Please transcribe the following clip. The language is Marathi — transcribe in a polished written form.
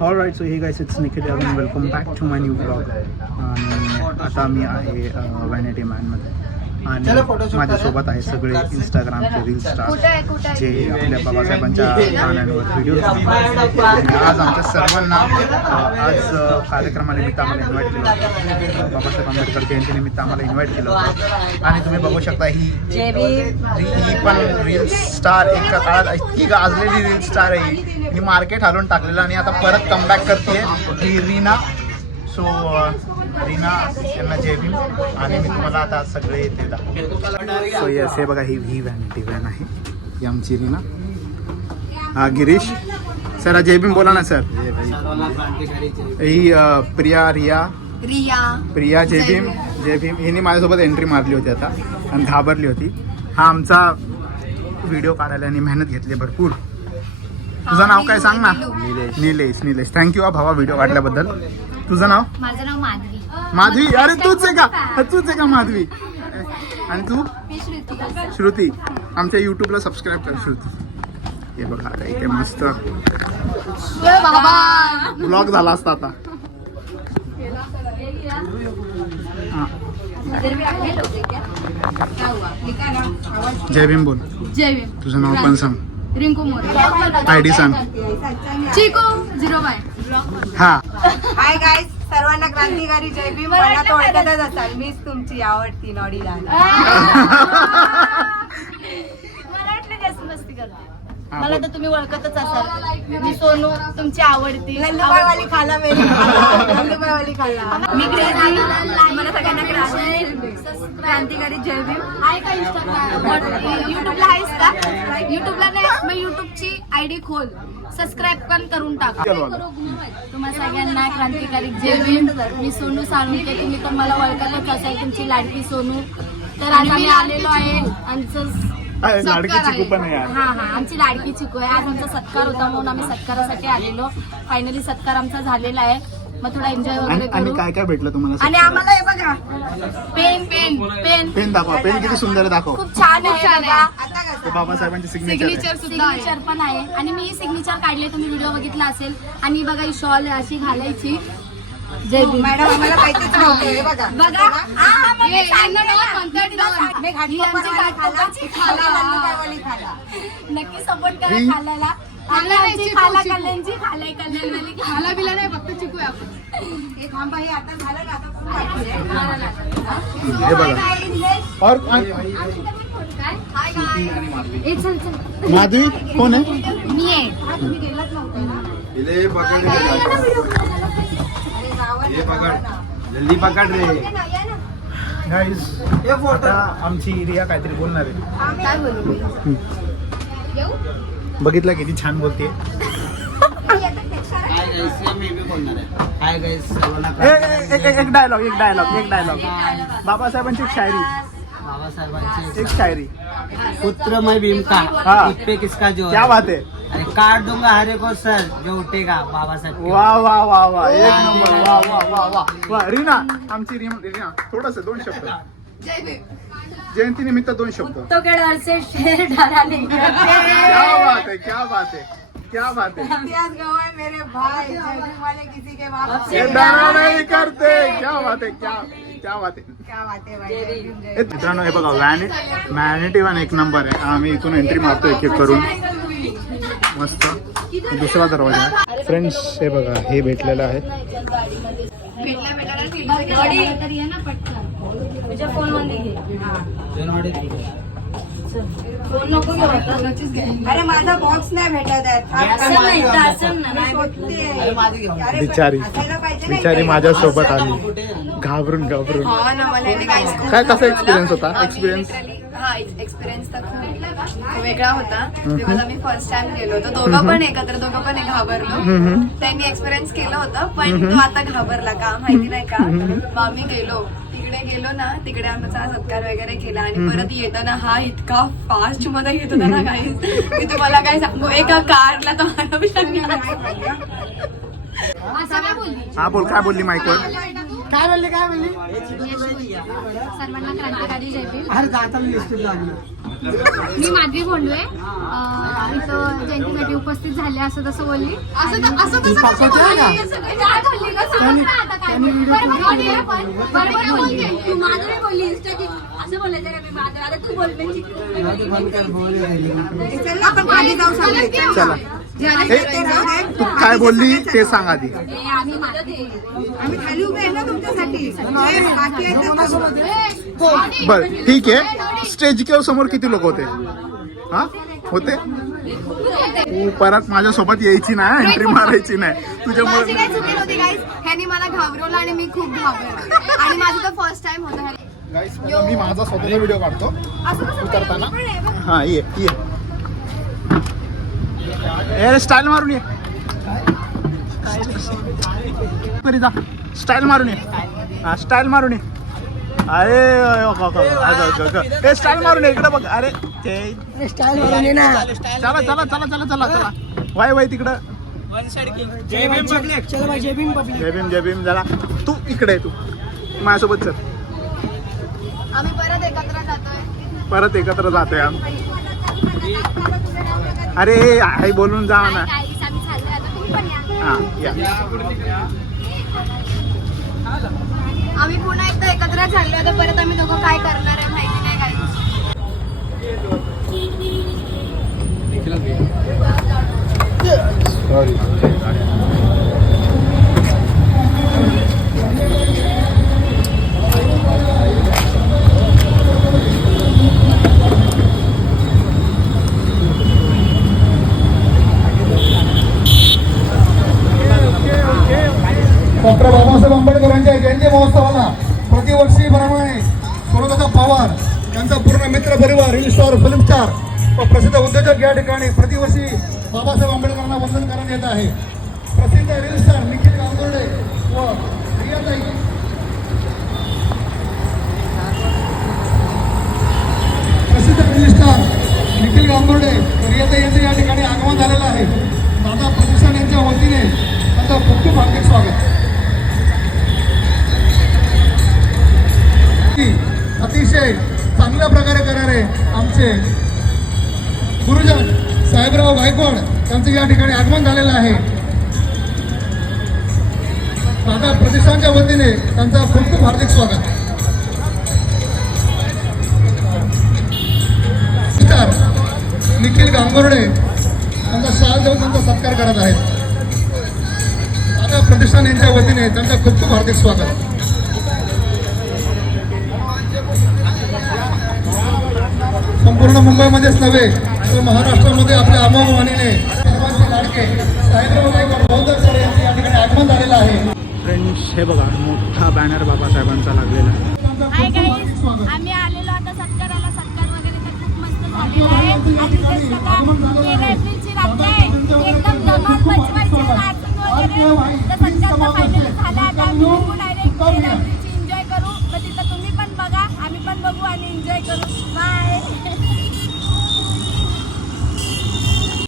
Alright, so hey guys, it's Nikhil and welcome back to my new vlog. आणि आता मी आहे वॅनिटी मॅनमध्ये आणि माझ्यासोबत आहे सगळे इंस्टाग्रामचे रील स्टार जे आपल्या बाबासाहेबांच्या गाण्यांवर व्हिडिओ. आज आमच्या सर्वांना आज कार्यक्रमानिमित्त आम्हाला इन्व्हाइट केलं होतं. बाबासाहेब आंबेडकर जयंतीनिमित्त आम्हाला इन्व्हाइट केलं होतं आणि तुम्ही बघू शकता ही पण रील स्टार एका काळात इतकी गाजलेली रील स्टार आहे ही मार्केट हालून टाकलेलं आणि आता परत कमबॅक करते ही रीना. सो रीना यांना जय भीम आणि मी तुम्हाला आता सगळे ते दाखवतो. सो यस, हे बघा ही वॅनिटी व्हॅन आहे ही आमची रीना. हा गिरीश सर जय भीम बोला ना सर. ही प्रिया जय भीम हिने माझ्यासोबत एंट्री मारली होती आता आणि घाबरली होती. हा आमचा व्हिडिओ काढायला आणि मेहनत घेतली भरपूर. तुझं नाव काय सांग ना. निलेश थँक्यू हा भावा व्हिडिओ काढल्याबद्दल. तुझं नाव. माझं नाव माधवी. अरे तूच आहे का माधवी. आणि तू श्रुती. आमच्या युट्यूबला सबस्क्राईब कर श्रुती. हे बघा इथे मस्त ब्लॉग झाला असता आता. जय भीम बोल. जय भीम. तुझं नाव पण सांग. रिंकू मोरे. आयडी सांग. चिको 0 हा. हाय गाईज, सर्वांना क्रांतिकारी जय भीम. मला तो ओळखतच असाल, मीच तुमची आवडती नॉडी लाल. मला वाटलं जास्त मस्ती करते. मला तर तुम्ही ओळखतच असाल. मी सोनू तुमची आवडती नंदुबाईवाली खाला नंदुबाईवाली खाला. मी क्रेझी. मला सगळ्यांना क्रांतिकारी जय भीम. आहे का इंस्टाग्राम युट्यूबला आहेस का. युट्यूबला नाही मग युट्यूबची आयडी खोल, सबस्क्राईब पण करून टाका. तुम्हा सगळ्यांना क्रांतिकारी जय भीम. मी सोनू साळुंके. तुम्ही पण मला ओळखतच असाल, तुमची लाडकी सोनू. तर आज आम्ही आलेलो आहे आमचं लाडकी चिकू पण आहे. हा आमची लाडकी चिकू आहे. आज आमचा सत्कार होता म्हणून आम्ही सत्कारासाठी आलेलो. फायनली सत्कार आमचा झालेला आहे. मग थोडा एन्जॉय वगैरे करू. काय काय भेटलं तुम्हाला. आणि आम्हाला हे बघा पेन दाखवा. पेन किती सुंदर आहे दाखव. खूप छान आहे. ते बाबासाहेबांची सिग्नेचर पण आहे आणि मी सिग्नेचर काढले, तुम्ही व्हिडिओ बघितला असेल. आणि बघा ही शॉल अशी घालायची. जय भीम. मॅडम आम्हाला माहितीच नव्हतं. हे बघा बघा नक्की सपोर्ट करा खाल्याला. कल्याणची खाला बिला नाही फक्त चिकू आपण. हे थांबा, हे आता झालं ना, आता माधवी कोण आहे. मी आहे. जल्दी पकड रे. गाईज आता आमची रिया काहीतरी बोलणार आहे. काय बोलू. बघितलं किती छान बोलते. एक डायलॉग बाबासाहेबांची एक शायरी. बाबासाहेबांची एक शायरी. पुत्र मैं भीम का हाँ. इस पे किसका जोर. क्या बात है. अरे काट दूंगा हरे को सर जो उठेगा बाबासाहेब. वाह वाह वाह वाह एक नंबर. वाह वाह वाह वाह वाह. रीना आमची रीना थोडस 2 शब्द. जयंती निमित्त 2 शब्द. तो केडर से शेर डरा नहीं. क्या बात है. इतिहास गवाए मेरे भाई, जय भीम वाले किसी के बाप ये डरा नहीं करते. क्या बात है. क्या बात आहे भाई. मित्रांनो हे बघा वॅनिटी वन एक नंबर आहे. आम्ही इथून एंट्री मारतो एक करून मस्त. दुसरा दरवाजा. फ्रेंड्स हे बघा हे भेटलेलं आहे. अरे माझा बॉक्स नाही भेटत आहे. बिचारी माझ्या सोबत आली घाबरून. काय कसा एक्सपिरियन्स होता. एक्सपिरियन्स तर खूप वेगळा होता. बिकॉज आम्ही फर्स्ट टाइम गेलो होतो. दोघं पण घाबरलो. त्यांनी एक्सपिरियन्स केलं होतं पण तो आता घाबरला का माहिती नाही का. मग आम्ही गेलो ना तिकडे आमचा सत्कार वगैरे केला आणि परत येताना हा इतका फास्ट मध्ये येत होता ना काही मी तुम्हाला काय सांगू. एका कारला तो हा बोल. काय बोलली माईकवर. काय बोलली. सर्वांना क्रांतिकारी जय भीम. मी माधवी बोललोय इथं जयंतीसाठी उपस्थित झाले असं तसं बोलली असं तसं कशी बोलली? काय बोलली ना? समज ना आता काय बोलली. बरोबर बोलली ना पण. बरोबर बोलली. तू माधवी बोलली इंस्टाची असं बोलायचं का मी माधवी? आता तू बोल म्हणजे चल ना, आपण खाली जाऊ सांगायचं. चला तू काय बोलली ते सांग आधी. आम्ही माधवी आम्ही खाली उभे आहे ना तुमच्यासाठी. बाकी आहेत ना. बर ठीक आहे. स्टेज केअर समोर किती लोक होते? हा होते. तू परत माझ्यासोबत यायची नाही, एंट्री मारायची नाही माझी तुझ्यामुळे. काय चुकी नव्हती गाईज. ह्यानी मला घाबरवलं आणि मी खूप घाबरले आणि माझं तर फर्स्ट टाइम होतं. गाईस मी माझा स्वतःचा व्हिडिओ काढतो असं कसं उतरताना. आहे बघ. हा ये स्टाईल मारून ये. तरी जा स्टाईल मारून ये. हा स्टाईल मारून ये. अरे स्टाईल मारून ये. इकडे बघ. अरे ते स्टाईल मारून ये ना. चला चला चला चला चला चला वाय तिकडं. जय भीम पब्लिक. चलो भाई जय भीम पब्लिक. जय भीम जरा तू इकडे आहे. तू माझ्यासोबत चल. आम्ही परत एकत्र जातोय. परत एकत्र जातोय आम्ही. अरे आई बोलून जा ना. काहीच आम्ही चाललोय आता तुम्ही पण या. हा या. आम्ही पुन्हा एकदा एकत्र झालो आता परत आम्ही दोघं काय करणार आहे माहिती नाही काही. डॉक्टर बाबासाहेब आंबेडकरांच्या जयंती महोत्सवाला प्रतिवर्षीप्रमाणे सोनदादा पवार यांचा पूर्ण मित्र परिवार रील स्टार फिल्म स्टार व प्रसिद्ध उद्योजक या ठिकाणी प्रतिवर्षी बाबासाहेब आंबेडकरांना वंदन करण्यात येत आहे. प्रसिद्ध रील स्टार निखिल गांगुर्डे व रियाताई प्रसिद्ध रील स्टार निखिल गांगुर्डे व रियाताई यांचे या ठिकाणी आगमन झालेलं आहे. दादा प्रतिष्ठान यांच्या वतीने त्यांचं खूप खूप हार्दिक स्वागत. अतिशय चांगल्या प्रकारे करणारे आमचे गुरुजन साहेबराव गायकवाड यांचं या ठिकाणी आगमन झालेलं आहे. दादा प्रतिष्ठानच्या वतीने त्यांचं खूप खूप हार्दिक स्वागत. निखिल गांगुर्डे त्यांचा शाल देऊन त्यांचा सत्कार करत आहेत. दादा प्रतिष्ठान यांच्या वतीने त्यांचं खूप खूप हार्दिक स्वागत. संपूर्ण मुंबईमध्येच नव्हे तर महाराष्ट्रामध्ये आपल्या अमोघवाणीने सर्वांचे लाडके साहेबराव गायकवाड बौद्ध सर यांचे या ठिकाणी आगमन झालेलं आहे. फ्रेंड्स हे बघा मोठा बॅनर बाबासाहेबांचा लागलेला आहे. हाय गाईज, आम्ही आलेलो आता सत्काराला. सत्कार वगैरे तर खूप मस्त झालेला आहे. आणि ते सगळं 13 एप्रिलची रात्र आहे. एकदम धमाल मचवायची, नाचून वगैरे